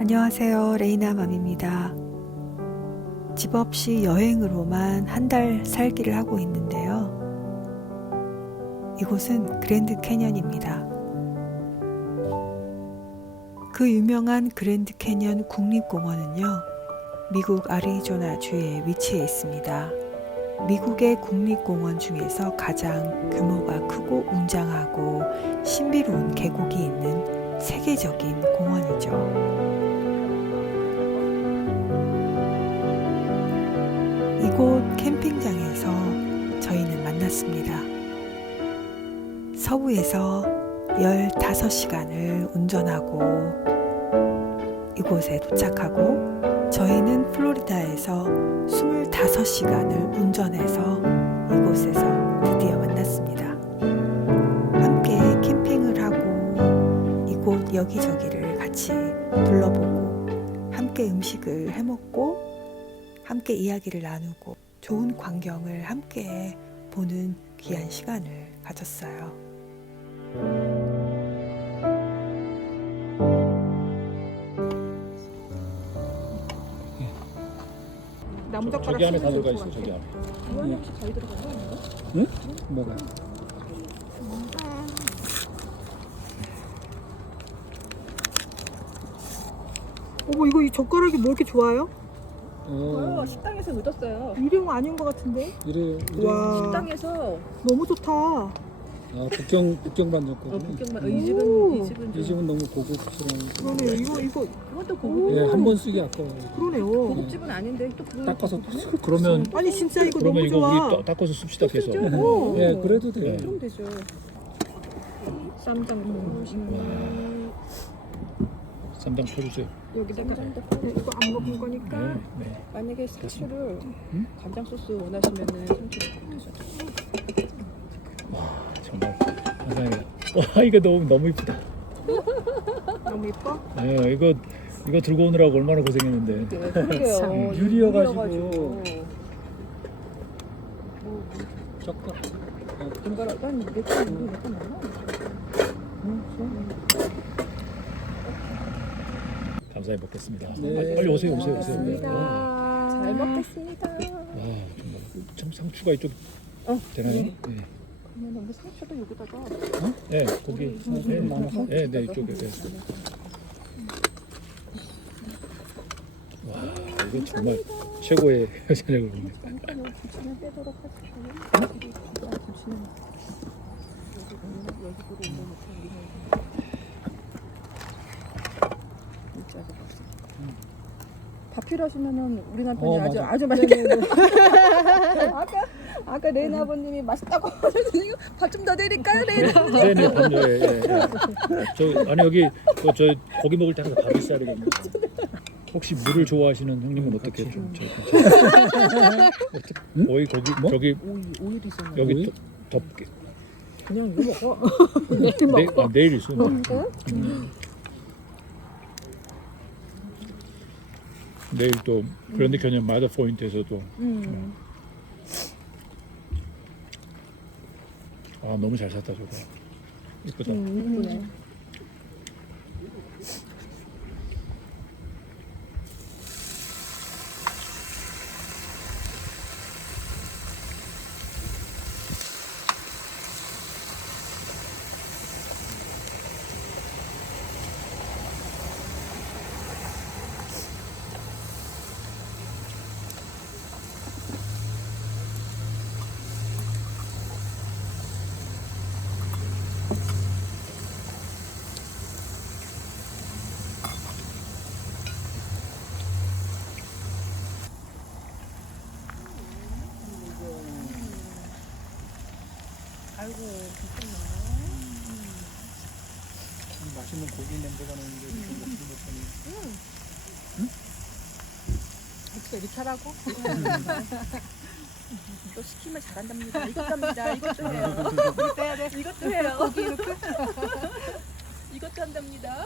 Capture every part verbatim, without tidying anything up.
안녕하세요. 레이나맘입니다. 집 없이 여행으로만 한 달 살기를 하고 있는데요. 이곳은 그랜드 캐년입니다. 그 유명한 그랜드 캐년 국립공원은요, 미국 애리조나주에 위치해 있습니다. 미국의 국립공원 중에서 가장 규모가 크고 웅장하고 신비로운 계곡이 있는 세계적인 공원이죠. 이곳 캠핑장에서 저희는 만났습니다. 서부에서 열다섯 시간을 운전하고 이곳에 도착하고, 저희는 플로리다에서 스물다섯 시간을 운전해서 이곳에서 드디어 만났습니다. 함께 캠핑을 하고 이곳 여기저기를 같이 둘러보고 함께 음식을 해먹고 함께 이야기를 나누고 좋은 광경을 함께 보는 귀한 시간을 가졌어요. 나무젓가락 저기 안에 쓰면 가는 거 좋을 있어. 것 저기 안에. 같아. 이 안에 혹시 잘 들어가는 거? 응? 뭐가? 어머, 이거 이 젓가락이 뭐 이렇게 좋아요? 어. 식당에서 얻었어요. 일회용 아닌 것 같은데? 이래. 이래. 와. 식당에서 너무 좋다. 아 북경 북경반 줬거든. 어, 북경만 어, 오. 이 집은 이 집은 이 좀 집은 너무 고급스러운. 그러네요. 이거 이거 그것도 고급 예, 한 번 쓰기 아까워. 그러네요. 고급집은 아닌데 또 그거 닦아서 그러면 아니 진짜 이거 그러면 너무 이거 좋아. 우리 따- 닦아서 씁시다 계속. 오. 예, 그래도 돼. 네. 좀 되죠. 쌈장 음. 쌈장 펴주세요. 여기다가 네, 이거 안 먹은 거니까. 네, 네. 만약에 상추를 응? 간장 소스 원하시면은 상추 드셔도 정말 감사해요. 와 이거 너무 너무 이쁘다. 너무 예뻐? 예, 이거 이거 들고 오느라고 얼마나 고생했는데. 네, 그러게요. 유리여가지고. 유리여가지고. 젓가락. 금가락 한 몇개 몇개 많아? 감사히 먹겠습니다. 네. 빨리 오세요, 오세요, 오세요. 고맙습니다. 와, 잘 먹겠습니다. 정말 참 상추가 이쪽 어, 되나요? 네. 네. 그러면 그 상추도 여기다가 어? 네, 거기. 네, 네, 네, 이쪽에. 네. 와, 이거 정말 최고의 저녁을 먹네. 잠깐 여기 김치는 빼도록 하시고요. 여기 김치는 여기 여기 보고 올려놓고 우리는 일자로 없어. 밥 필요하시면은 우리 남편이 어, 아주 맞아. 아주 맛있게 아까 아까 레나 아버님이 맛있다고 하셔서 밥 좀 더 드릴까요, 레나? 네, 네, 그럼요. 예, 예, 예. 저 아니 여기 그, 저 고기 먹을 때 항상 밥 있어야 되거든요. 혹시 물을 좋아하시는 형님은 어떻게 좀 저희 어떻게 오이 고기 뭐? 저기 오이 오이도 있었나? 여기 덮- 덮게 그냥 이거 먹어. 내, 아, 내일 있어. 음. 내일 또 그랜드 캐년 마더 포인트에서도 음. 아 너무 잘 샀다 저거 이쁘다. 음, 이쁘네. 아이고, 괜찮네. 맛있는 고기 냄새가 나는데 이거 먹지 못하니. 이렇게 이렇게 하라고? 또 시키면 잘한답니다. 이것도 합니다. 이것도 해요. 이것도 해야 돼. 이것도 해요. 고기 이렇게. 이것도 한답니다.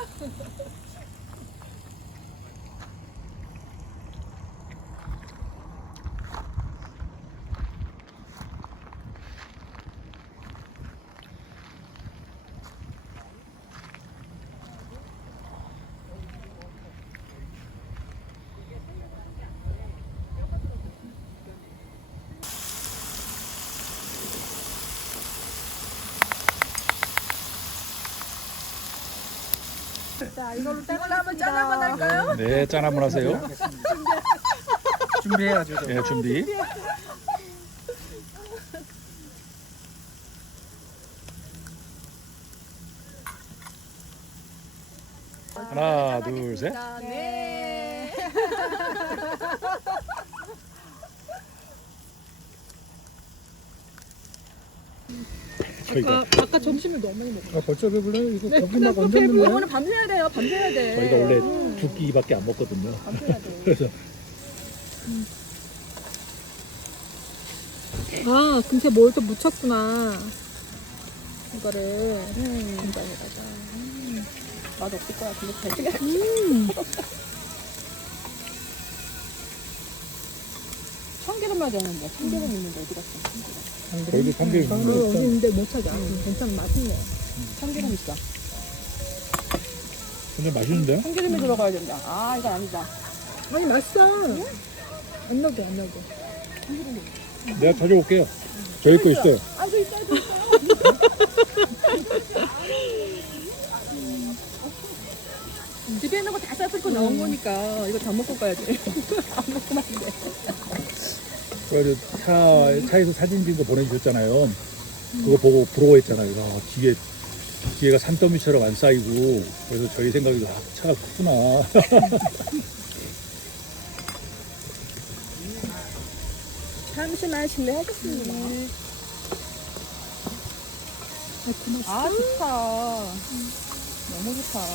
자, 이걸로 이걸로 한번 짠 한번 할까요? 네, 짠 한번 하세요. 준비해야죠. 저. 네, 준비. 하나, 둘, 셋. 네. 저희가 아까 점심을 너무 많이 먹었어. 아, 벌써 배불러요? 이거 네, 고기 막 벌써 얹었는데. 이거는 밤새야 돼요. 밤새야 돼. 저희가 원래 두 끼밖에 안 먹거든요. 밤새야 돼. 그래서 아, 금세 뭘 또 묻혔구나. 이거를. 음. 간장에다가. 음. 맛 없을 것 같은데 잘 생각. 음. 참기름 맛이 나는데 참기름 있는데 어디 갔어? 참기름. 저희도 참기름 어, 있는데 여기 있는데 못 찾아. 괜찮은 맛있네. 참기름 있어. 근데 맛있는데요? 참기름이 들어가야 된다. 아 이건 아니다. 아니, 맛있어. 안 넣어도 안 넣어도. 내가 가져올게요. 저희 거 있어요. 아저 있어요. 저 있어요. 집에 있는 거 다 싸들고 나온 거니까 이거 다 먹고 가야지. 안 먹고 안 돼. 그래서 차, 차에서 사진 찍은 거 보내주셨잖아요. 그거 보고 부러워했잖아요. 아, 뒤에, 뒤에가 산더미처럼 안 쌓이고. 그래서 저희 생각이, 아, 차가 크구나. 잠시만 실례하겠습니다. 아 좋다. 너무 좋다.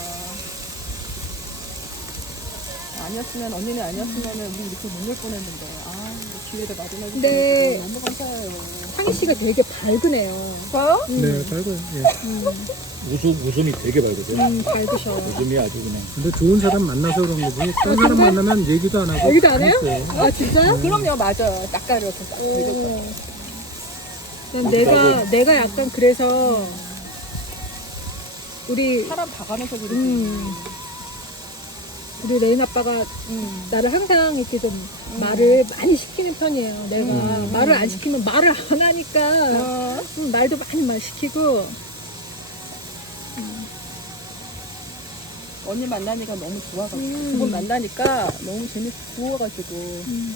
아니었으면 언니는 아니었으면 우리 이렇게 못 놀 뻔했는데 아 기회를 마련해 주셔서 네. 너무 감사해요. 상희 씨가 되게 밝으네요. 저요? 네, 밝아요. 예. 웃음, 웃음이 되게 밝거든요. 음, 밝으셔. 웃음이 아주 그냥. 근데 좋은 사람 만나서 그런 거지. 딴 사람 진짜? 만나면 얘기도 안 하고. 얘기도 안 해요? 그랬어요. 아, 진짜? 그럼요 맞아요. 낯가려 이렇게 딱 긁을 거. 오. 난 내가, 내가 약간 그래서, 우리, 사람 봐가면서 그러지. 음, 우리 레인 아빠가 음. 나를 항상 이렇게 좀 말을 많이 시키는 편이에요. 내가 음. 말을 안 시키면 말을 안 하니까 어. 음, 말도 많이 말 시키고. 언니 만나니까 너무 좋아가지고 음. 두 분 만나니까 너무 재밌고 좋아가지고 음.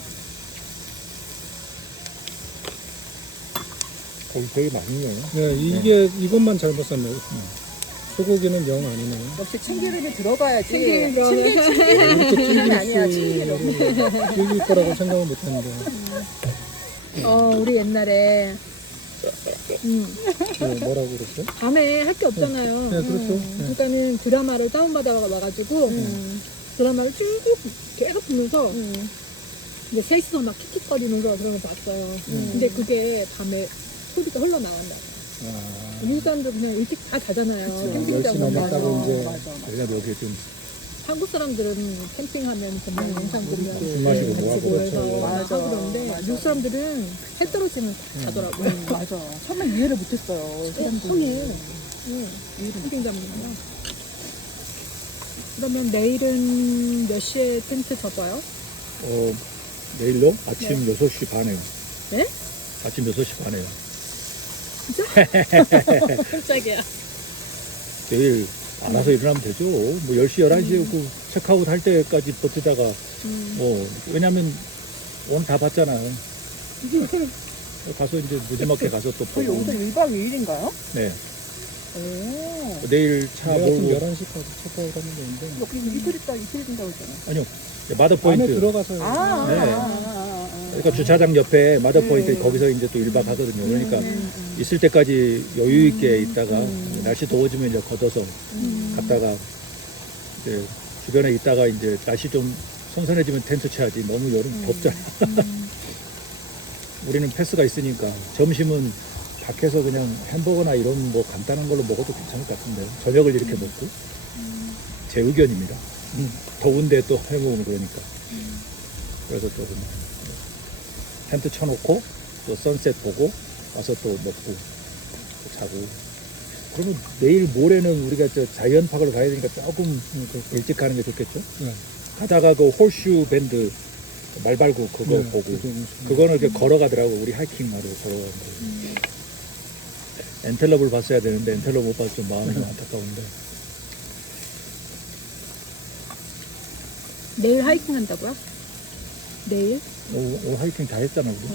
거기 되게 맛있네요. 네, 이게 이것만 잘못 샀네요. 소고기는 영 아니네. 역시 참기름이 들어가야지. 참기름이 들어가야 참기- 참기름 이렇게 참기름이 아니야 참기름. 찔길 거라고 생각은 못했는데. 어, 우리 옛날에 음, 네, 뭐라고 그랬어요? 밤에 할 게 없잖아요. 네, 그렇죠. 네. 그러니까는 드라마를 다운받아 와가지고 음. 드라마를 쭉 계속 보면서 음. 이제 셋이서 막 킥킥거리면서 그런 거 봤어요. 근데 그게 밤에 소리가 흘러나왔나. 아, 미국 사람들 그냥 일찍 다 자잖아요. 그쵸. 캠핑장 열 시 가면. 넘었다고 맞아, 이제. 맞아, 맞아. 저희가 여기에 좀 한국 사람들은 캠핑하면 정말 영상 보면 술 마시고 같이 뭐 하고 모여서 그렇죠. 막 맞아, 하고 그러는데 맞아. 미국 사람들은 해 떨어지면 다 자더라고. 음, 맞아. 처음에 이해를 못했어요. 사람들이. 형이 응, 캠핑장이면. 그러면 내일은 몇 시에 텐트 접어요? 어, 내일로 아침 여섯 시 반에요. 네? 아침 여섯 시 반에요. 깜짝이야. 내일 알아서 일어나면 되죠. 뭐 열 시, 열한 시에 그 체크아웃 할 때까지 버티다가 음. 뭐 왜냐면 오늘 다 봤잖아요. 가서 이제 무지막게 가서 또 저희 보고. 여기서 일 박 이 일인가요? 네. 오. 내일 차 내가 지금 몰고 열한 시까지 체크아웃 하는 게 있는데. 여기 이틀 있다, 이틀 된다고 했잖아. 아니요. 마더 안에 포인트. 들어가서요. 아, 네. 아, 아, 아, 아. 그러니까 주차장 옆에 마더 포인트 음. 거기서 이제 또 일 박 하거든요. 그러니까 음, 음. 있을 때까지 여유 있게 있다가 음. 날씨 더워지면 이제 걷어서 음. 갔다가 이제 주변에 있다가 이제 날씨 좀 선선해지면 텐트 쳐야지. 너무 여름 음. 덥잖아. 우리는 패스가 있으니까 점심은 밖에서 그냥 햄버거나 이런 뭐 간단한 걸로 먹어도 괜찮을 것 같은데 저녁을 이렇게 먹고 제 의견입니다. 음, 더운데 또 해먹으면 그러니까. 그래서 또 그냥 텐트 쳐놓고 또 선셋 보고 와서 또 먹고 또 자고. 그러면 내일 모레는 우리가 저 자이언파크로 가야 되니까 조금 일찍 가는 게 좋겠죠? 네. 가다가 그 홀슈 밴드 말발구 그거 네, 보고 그거 무슨- 그거는 이렇게 걸어가더라고. 우리 하이킹하러 걸어간 거. 엔텔럽을 봤어야 되는데 엔텔럽 못 봐서 좀 마음이 좀 안타까운데 내일 하이킹 한다고요? 내일? 오늘, 오늘 하이킹 다 했잖아 우리.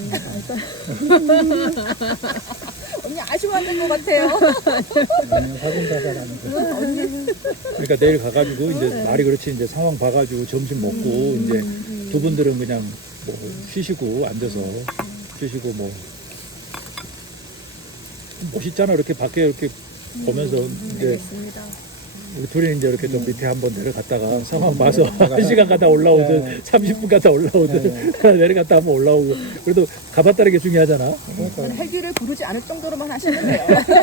언니 아쉬워하는 것 같아요. 아니요, 사진 가사라는 거. 그러니까 내일 가가지고 이제 말이 그렇지 이제 상황 봐가지고 점심 먹고 이제 두 분들은 그냥 뭐 쉬시고 앉아서 쉬시고 뭐 멋있잖아 이렇게 밖에 이렇게 보면서 이제 알겠습니다. 우리 둘이 이제 이렇게 좀 밑에 한번 내려갔다가 상황 봐서 한 시간 갔다 올라오든 삼십 분 갔다 올라오든 내려갔다 한번 올라오고 그래도 가봤다는 게 중요하잖아. 그러니까 헬기를 부르지 않을 정도로만 하시면 돼요.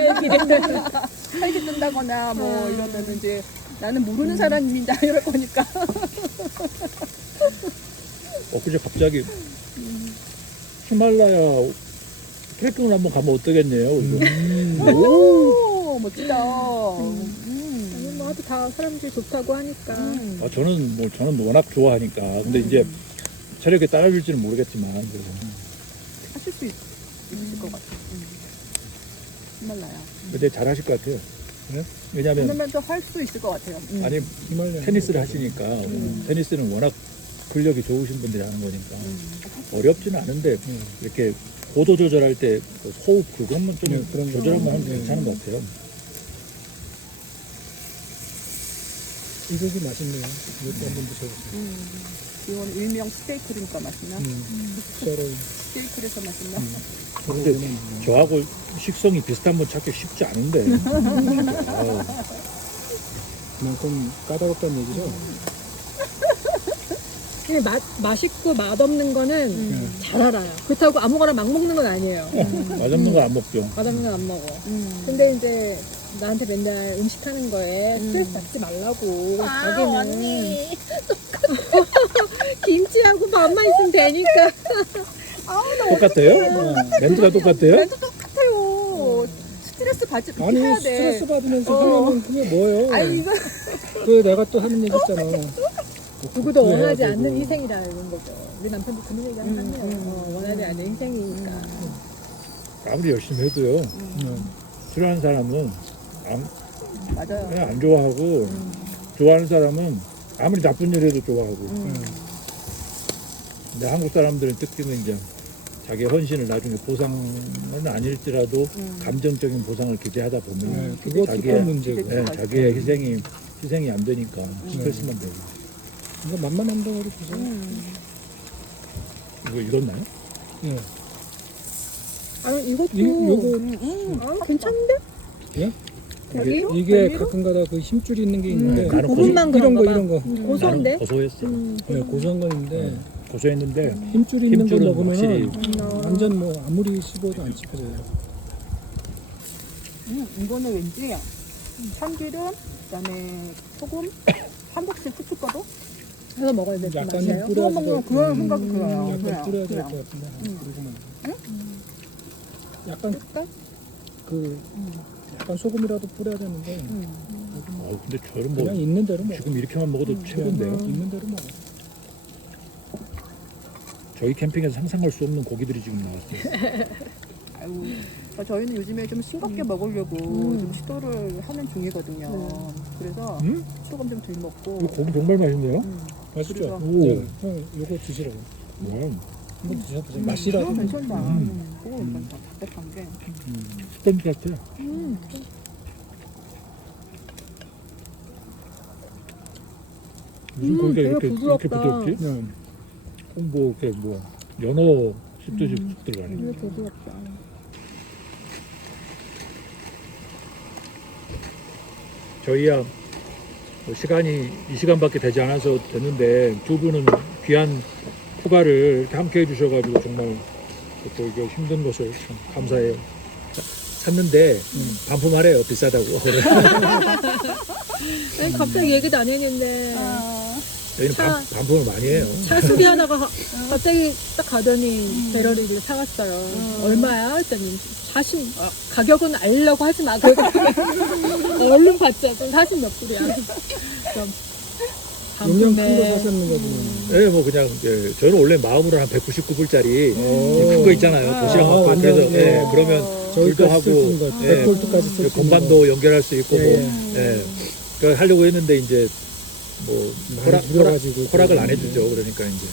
헬기 뜬다거나 뭐 이러면 이제 나는 모르는 사람입니다 이럴 거니까. 엊그제 갑자기 히말라야 트레킹을 한번 가면 어떠겠네요. 음. 오 멋지다. 음. 아니 뭐 하도 다 사람들이 좋다고 하니까. 음. 아, 저는 뭐 저는 워낙 좋아하니까 근데 이제 체력에 따라줄지는 모르겠지만 그래서 하실 수 있, 있을 것 같아요. 음. 히말라야. 근데 잘하실 것 같아요. 네? 왜냐하면 그러면 또 할 수 있을 것 같아요. 음. 아니 히말라야. 테니스를 하시니까 테니스는 워낙 근력이 좋으신 분들이 하는 거니까 어렵지는 않은데 음. 이렇게 고도 조절할 때 그 호흡 그것만 좀 네, 그런 거. 조절하면 하면 네. 괜찮은 것 같아요. 이것이 맛있네요. 이것도 한번 드셔보세요. 음. 이건 일명 스테이크니까 맛있나? 음. 썰어. 스테이크에서 맛있나? 근데 저하고 식성이 비슷한 분 찾기 쉽지 않은데 아유, 그만큼 까다롭다는 얘기죠. 근데 맛, 맛있고 맛없는 거는 네. 잘 알아요. 그렇다고 아무거나 막 먹는 건 아니에요. 맛없는 거 안 먹죠. 맛없는 건 안 먹어. 음. 근데 이제 나한테 맨날 음식하는 거에 음. 스트레스 받지 말라고. 아, 자기는 언니. 김치하고 밥만 있으면 되니까. 똑같아요? 멘트가 똑같아요? 멘트 똑같아요. 스트레스 받지 그렇게 아니 해야 돼. 스트레스 받으면서 어. 하면 그게 뭐예요? 아니 이거 그 내가 또 하는 얘기 있잖아. 누구도 그래야 원하지 되고. 않는 희생이라는 거죠. 우리 남편도 그런 얘기 하네요. 음, 음. 어, 원하지 않는 희생이니까. 아무리 열심히 해도요. 음. 싫어하는 사람은 안, 맞아요. 그냥 안 좋아하고 좋아하는 사람은 아무리 나쁜 일 해도 좋아하고 음. 근데 한국 사람들은 특징은 이제 자기 헌신을 나중에 보상은 아닐지라도 음. 감정적인 보상을 기대하다 보면 네, 그것도 자기의, 큰 문제고. 네, 자기의 희생이 희생이 안 되니까 스트레스만 되고 이거 맛만 한 덩어리 주세요. 음. 이거 익었나요? 예. 아니 이것도 이, 요거 음, 음. 아, 괜찮은데? 예? 별로? 이게, 이게 별로? 가끔가다 그 힘줄이 있는 게 있는데 음, 나는 부분만 이런 거 그런가 이런 거 음, 고소한데? 나는 고소했어. 음, 네, 고소한 건 있는데 고소했는데 힘줄이 있는 거 힘줄은 먹으면 확실히 음, 완전 뭐 아무리 씹어도 안 씹혀져요. 음, 이거는 왠지 참기름, 그다음에 소금, 한국식 후춧가루 해서 먹어야 될 것 약간 같아요. 뿌려- 그거 먹으면 그런 음, 생각이 들어요. 약간 그냥, 뿌려야 될 그냥. 것 같은데. 음. 그러고만. 응? 약간 약간? 그 음. 약간 소금이라도 뿌려야 되는데 음. 어, 근데 저는 뭐 그냥 있는 대로 먹어. 지금 이렇게만 먹어도 음, 최고인데요. 있는 대로 먹어. 저희 캠핑에서 상상할 수 없는 고기들이 지금 나왔어요. 아유, 그러니까 저희는 요즘에 좀 싱겁게 먹으려고 좀 시도를 하는 중이거든요. 그래서 음? 소금 좀 덜 먹고. 이거 고기 정말 맛있네요. 음. 맛있죠? 오. 네, 형 요거 드시라고. 와, 한번 드셔보세요. 음, 맛이라도. 그거 괜찮다. 음. 음. 그거 괜찮다. 답답한 게. 스팸 같아. 음. 무슨 음, 고기가 되게 이렇게 이렇게 부드럽다. 부드럽지? 네. 뭐 이렇게 뭐 연어 씹듯이 쑥 들어가네. 이거 부드럽다. 저희야 뭐 시간이 이 시간밖에 되지 않아서 됐는데 두 분은 귀한 휴가를 이렇게 함께 해주셔가지고 정말 또 이게 힘든 것을 참 감사해요. 사- 샀는데 반품하래요 비싸다고. 아니 갑자기 얘기도 안 했는데 아, 저희는 반, 반품을 많이 해요. 차 수리하다가 가- 갑자기 딱 가더니 배럴을 사갔어요. 얼마야? 했더니 사십. 아, 가격은 알려고 하지 마. 그거 얼른 받자. 좀 사십 몇 불이야. 그럼 용량 큰 거 반품에 사셨는 거지. 네, 뭐 그냥 예, 저는 원래 마음으로 한 백구십구 불짜리 오. 큰 거 있잖아요. 도시락 아, 먹고 완전, 그래서 예, 예. 그러면 저기까지 불도 하고, 쓸 수 있는 거. 예. 백 볼트까지 쓸 수 있는 거. 건반도 연결할 수 있고 예, 뭐 예. 그러니까 하려고 했는데 이제 뭐 많이 허락, 허락, 눌러가지고 허락을 안 해주죠. 그러니까 이제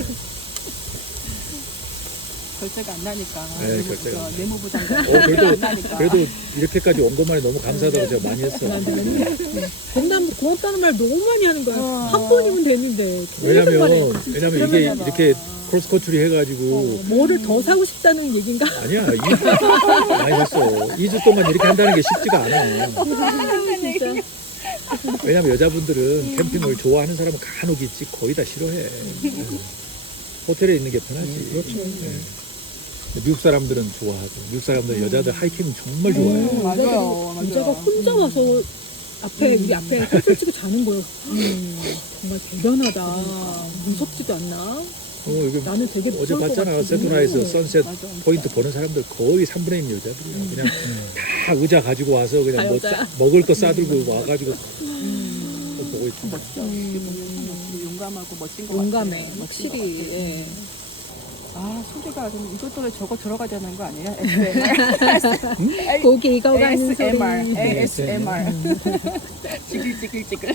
결제가 안 나니까. 네, 내무- 결제가 저 안 내무부 장관. 어, 그래도 안 나니까. 그래도 이렇게까지 온 것만이 너무 감사하다고 제가 많이 했어요. 공감, 고맙다는 말 너무 많이 하는 거야. 어. 한 번이면 되는데. 계속 왜냐면 말해요. 왜냐면 이게 그러면서 이렇게 크로스커트리 해가지고 어, 뭐를 더 사고 싶다는 얘긴가? 아니야 이 주 많이 했어. 이 주 동안 이렇게 한다는 게 쉽지가 않아. 진짜. 왜냐면 여자분들은 캠핑을 좋아하는 사람은 간혹 있지 거의 다 싫어해. 호텔에 있는 게 편하지. 그렇죠. 네. 미국 사람들은 좋아하고 미국 사람들은 여자들 하이킹 정말 좋아해요. 음, 맞아요. 맞아요. 여자가 혼자 와서 앞에 우리 앞에 텐트 치고 자는 거예요. 음, 정말 대단하다. 무섭지도 않나? 어, 이게 나는 되게 어제 무서울 것 봤잖아. 같아. 세토나에서 음. 선셋 맞아. 포인트 보는 사람들 거의 삼분의 일 여자들이야. 그냥 다 의자 가지고 와서 그냥 다 뭐 여자야. 싸- 먹을 거 싸들고 와가지고 음. 또 보고 있지. 멋져. 이렇게 보면 참 용감하고 멋진 것 용감해. 같아요. 멋진 확실히. 것 같아요. 예. 아, 소리가 좀 이것도 왜 저거 들어가자는 거 아니에요? 에스엠알. 고기 익어가는 소리. 에이에스엠알. 에이에스엠알. 지글지글지글.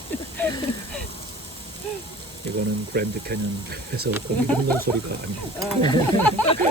이거는 그랜드 캐년에서 고기 굽는 소리가 아니고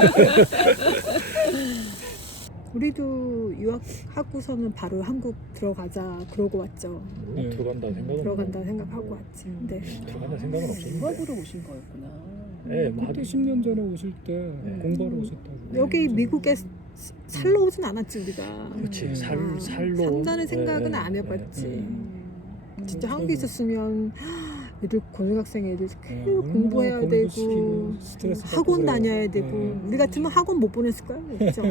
우리도 유학하고서는 바로 한국 들어가자 그러고 왔죠. 네. 들어간다 생각은 들어간다 생각하고 왔지. 근데 들어간다 생각은 없었는데. 유학으로 오신 거였구나. 네, 뭐 그때 한- 십 년 전에 오실 때 네. 공부하러 오셨다고. 여기 네. 미국에 스- 살러 오진 않았지 우리가. 그렇지 음. 살 아, 살로 산다는 생각은 네, 안 네, 해봤지. 네. 음. 진짜 음. 한국에 있었으면 애들 고등학생 애들 네, 계속 얼마나 공부해야 공부 되고 시키고 스트레스 받고 학원 그래요. 다녀야 되고 네. 우리 같으면 학원 못 보냈을 거야. 그죠? 어,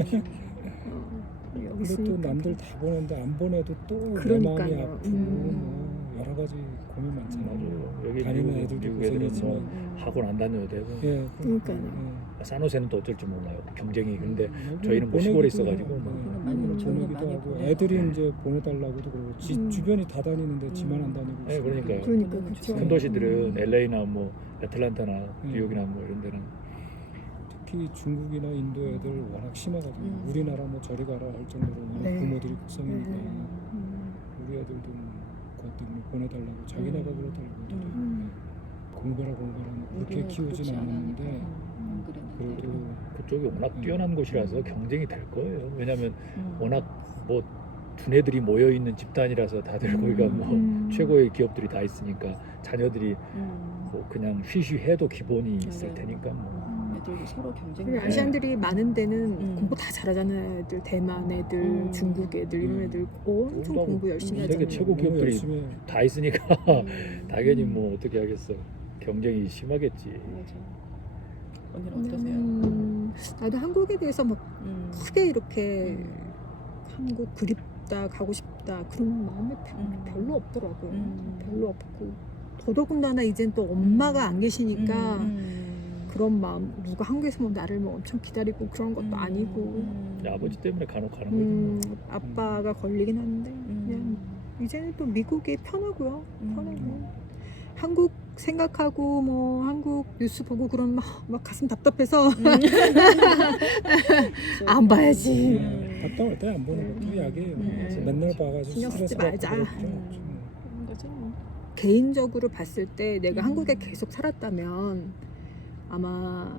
여기 근데 또 있으니까. 남들 다 보는데 안 보내도 또 내 마음이 그러니까요. 아프고 음. 뭐 여러 가지 고민 많잖아요. 맞아요. 여기 다니는 미국, 애들도 미국 애들은 고생이지만. 뭐 학원 안 다녀도 되고 예, 그러니까요. 산호세는 또 어쩔 줄 몰라요. 경쟁이. 근데 예. 저희는 뭐 보내기도- 시골에 있어가지고 뭐. 네, 많이 보내기도 저희는 많이 하고 보내요. 애들이 이제 보내달라고도 그러고 지, 음. 주변이 다 다니는데 지만 안 다니고 네, 있어요. 그러니까요. 그러니까 음. 그렇죠. 큰 도시들은 엘에이나 뭐 애틀란타나 음. 뉴욕이나 뭐 이런 데는 특히 중국이나 인도 애들 워낙 심하거든요. 음. 우리나라 뭐 저리 가라 할 정도로 워낙 네. 부모들이 극성이니까 네. 음. 우리 애들도 그것 때문에 보내달라고 자기네가 음. 그러더라고요. 음. 공부라 공부라는 그렇게 우리는 키우진 그렇지 않았는데 않았는데. 음, 그랬는데. 그래도 그쪽이 워낙 음. 뛰어난 곳이라서 경쟁이 될 거예요. 왜냐하면 음. 워낙 뭐 두뇌들이 모여 있는 집단이라서 다들 거기가 뭐 음. 최고의 기업들이 다 있으니까 자녀들이 음. 뭐 그냥 쉬쉬해도 기본이 있을 맞아요. 테니까 뭐. 음, 애들도 서로 경쟁. 그리고 아시안들이 많은 데는 음. 공부 다 잘하잖아요. 애들 대만 애들, 음. 중국 애들 이런 음. 애들 엄청 공부하고 공부 열심히 세계 하잖아요. 최고 너무 기업들이 열심히 해요. 다 있으니까 음. 당연히 뭐 어떻게 하겠어. 경쟁이 심하겠지. 맞아. 언니는 어떠세요? 음, 나도 한국에 대해서 막 음. 크게 이렇게 음. 한국 그립다 가고 싶다 그런 마음이 별- 음. 별로 없더라고요. 음. 별로 없고 더더군다나 이젠 또 엄마가 안 계시니까 음. 그런 마음 누가 한국에서 뭐 나를 뭐 엄청 기다리고 그런 것도 음. 아니고 음. 아버지 때문에 간혹 가는 거지. 음, 아빠가 걸리긴 하는데 음. 그냥 이제는 또 미국이 편하고요. 음. 편하고 한국 생각하고 뭐 한국 뉴스 보고 그런 막, 막 가슴 답답해서 안 봐야지. 음. 답답할 때 안 보는 것도 음. 약이에요. 음. 맨날 봐가지고 신경 쓰지 스트레스 받고 말자. 그럴 필요 음. 없죠. 그런 거지 뭐. 개인적으로 봤을 때 내가 음. 한국에 계속 살았다면 아마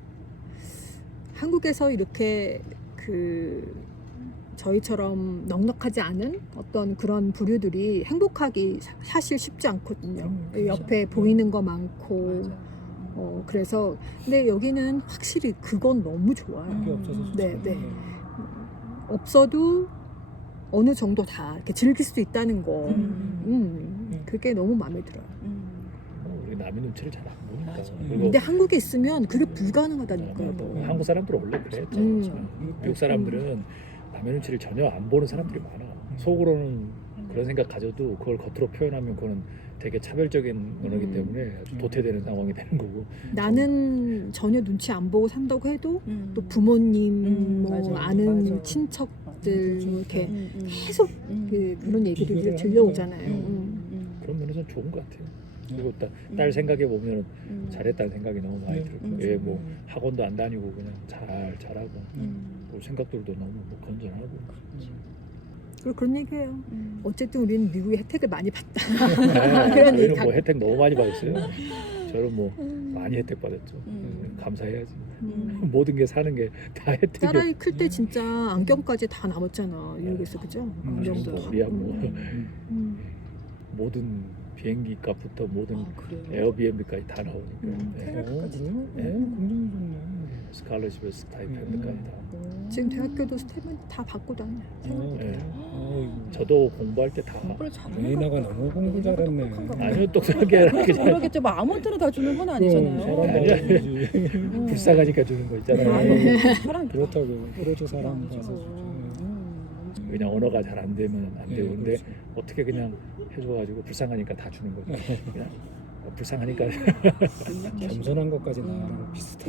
한국에서 이렇게 그 저희처럼 넉넉하지 않은 어떤 그런 부류들이 행복하기 사- 사실 쉽지 않거든요. 음, 그렇죠. 옆에 보이는 거 많고 맞아. 어 그래서 근데 여기는 확실히 그건 너무 좋아요. 그게 음. 없어서 좋죠. 네, 네. 없어도 어느 정도 다 이렇게 즐길 수 있다는 거. 음. 음, 그게 너무 마음에 들어요. 음. 뭐 우리 남의 눈치를 잘 안 보니까. 맞아. 그리고 근데 한국에 있으면 그게 불가능하다니까요. 뭐 뭐. 한국 사람들은 원래 그래. 음. 미국 사람들은 남의 눈치를 전혀 안 보는 사람들이 많아. 속으로는 그런 생각 가져도 그걸 겉으로 표현하면 그거는 되게 차별적인 언어이기 음. 때문에 아주 도태되는 상황이 되는 거고. 나는 전혀 눈치 안 보고 산다고 해도 음. 또 부모님, 음, 뭐 맞아. 아는 맞아. 친척들 뭐 이렇게 음, 음. 계속 음. 그, 그런 얘기들이 비교를 들려오잖아요. 음. 음. 음. 그런 면에서는 좋은 것 같아요. 그리고 딸, 음. 딸 생각해 보면 음. 잘했다는 생각이 너무 많이 네. 들고, 음. 얘 뭐 학원도 안 다니고 그냥 잘 잘하고, 음. 뭐 생각들도 너무 뭐 건전하고. 그리고 그런 얘기해요. 음. 어쨌든 우리는 미국의 혜택을 많이 받다. 네, 그런 저희는 각- 뭐 혜택 너무 많이 받았어요. 저는 뭐 많이 혜택 받았죠. 음. 감사해야지. 음. 모든 게 사는 게 다 혜택이야. 딸아이 클 때 진짜 안경까지 다 남았잖아. 미국에서 그죠? 안경도 뭐 다. 우리하고 음. 음. 모든 비행기 값부터 모든 아, 그래요? 에어비앤비까지 다 나오니까. 음. 네. 어, 그래요? 네. 어, 굉장히 좋네. 스칼러십에 스타이펜드까지 다. 지금 대학교도 스텝은 다 받고 다녀. 어, 네. 어이구. 저도 공부할 때 다. 공부를 잘하는 레이나가 너무 공부 잘했네. 아니요, 똑똑하게 아니라 그냥 그러겠죠. 뭐 아무한테나 다 주는 건 아니잖아요. 사람 아니야. 봐야지. 음. 불쌍하니까 주는 거 있잖아요. 아유, 사람 그렇다고 프로조 사람 아니죠. 가서 음. 그냥 언어가 잘 안 되면 안 네, 되고 근데 그렇죠. 어떻게 그냥 해줘가지고 불쌍하니까 다 주는 거죠. 그냥 불쌍하니까 겸손한 것까지 나랑 비슷해.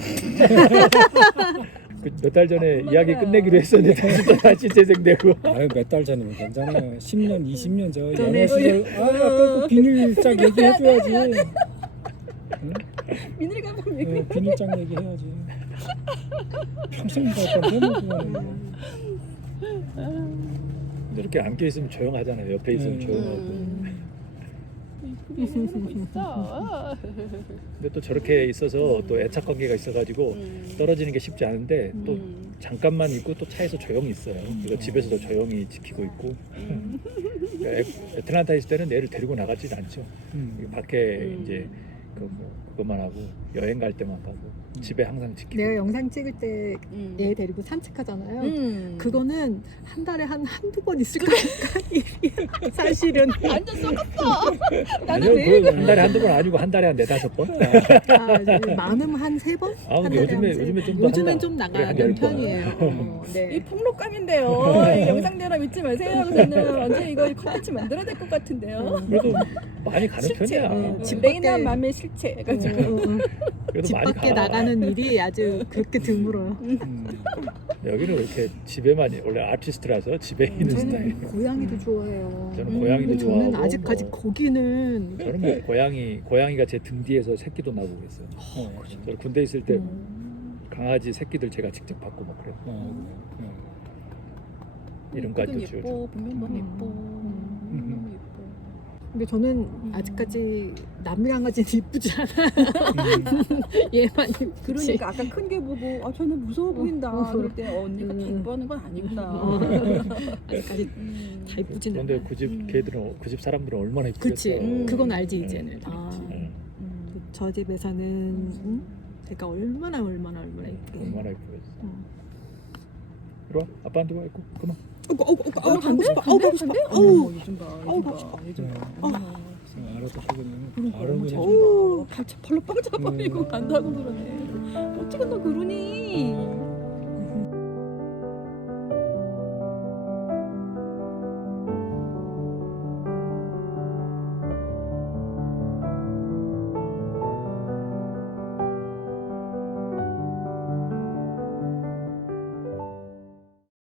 몇 달 전에 이야기 끝내기로 했었는데 다시 또 다시 재생되고. 아유 몇 달 전이면 괜찮아요. 십 년, 이십 년 저 연애 시절 아 아까 그 비닐짝 얘기해줘야지. 응? 민일 감독님. 네, 비닐짝 얘기해야지. 평생 갈 건데 뭐 그거는. 근데 이렇게 안겨 있으면 조용하잖아요. 옆에 있으면 음. 조용하고. 이쁘게 있어. 근데 또 저렇게 있어서 또 애착 관계가 있어가지고 음. 떨어지는 게 쉽지 않은데 또 음. 잠깐만 있고 또 차에서 조용히 있어요. 그리고 집에서도 조용히 지키고 있고. 음. 그러니까 애- 애틀란타에 있을 때는 애를 데리고 나가진 않죠. 음. 밖에 음. 이제 그 뭐 그것만 하고 여행 갈 때만 가고 집에 항상 지키고. 내가 영상 찍을 때 얘 음. 데리고 산책하잖아요. 음. 그거는 한 달에 한 한두 번 있을 거니까 일이야. 사실은 완전 썩었어. 나는 아니요, 매일 그 한 달에 한두 번 아니고 한 달에 한 네다섯 번. 아, 많으면 한 세 번? 아, 한 근데 달에 요즘에 한 세- 요즘에 좀더 요즘엔 좀 나가는 편이에요. 어, 이 네. 폭로감인데요. 이 영상대로 믿지 마세요. 저는 완전 이거 컨텐츠 만들어야 될 것 같은데요. 그래도 많이 가는 실체. 편이야. 음, 집 레이나 밖에- 맘의 실체. 어, 해가지고. 어, 어. 그래도 집 많이 밖에 가. 나가는 일이 아주 그렇게 드물어요. 음. 여기는 이렇게 집에만 원래 아티스트라서 집에 있는 스타일. 저는 고양이도 좋아해요. 저는 음, 고양이도 저는 좋아하고. 아직까지 뭐, 거기는 저는 뭐 고양이 고양이가 제 등 뒤에서 새끼도 나고 그랬어요. 어, 저 군대 있을 때 음. 강아지 새끼들 제가 직접 받고 막 그래요. 어, 그래요. 이름까지도 예쁘긴 지어줘. 예뻐. 분명 너무 음. 예뻐. 음. 너무 예뻐. 근데 저는 아직까지 남미 강아지는 이쁘지 않아. 음. 얘만 이쁘지. 그러니까 아까 큰 게 보고 아 저는 무서워 보인다. 어. 그럴 때 어, 언니가 다 음. 예뻐하는 건 아니구나. 어. 아직까지 음. 다 이쁘진 않아. 그런데 그 집 음. 걔들은 그 집 사람들은 얼마나 이쁘겠어. 그치. 음. 그건 알지 음. 이제는. 아, 음. 음. 저 집에서는 음? 제가 얼마나 얼마나 얼마나 이쁘게. 얼마나 이쁘겠어. 음. 이리 와. 아빠한테 와 있고 그만. 어구 어구 어구 어, 어구 가고 간대? 싶어. 간대? 어우 가고 싶어. 간대? 어우. 어머, 요즘 봐. 어우, 요즘 가고 봐. 싶어. 요즘 봐. 어. 어, 알아서 그냥 그러니까 바로 어머, 그냥 저기 봐. 발차 벌로 빵 잡아버리고 음. 간다고 그러네. 어떻게 너 그러니?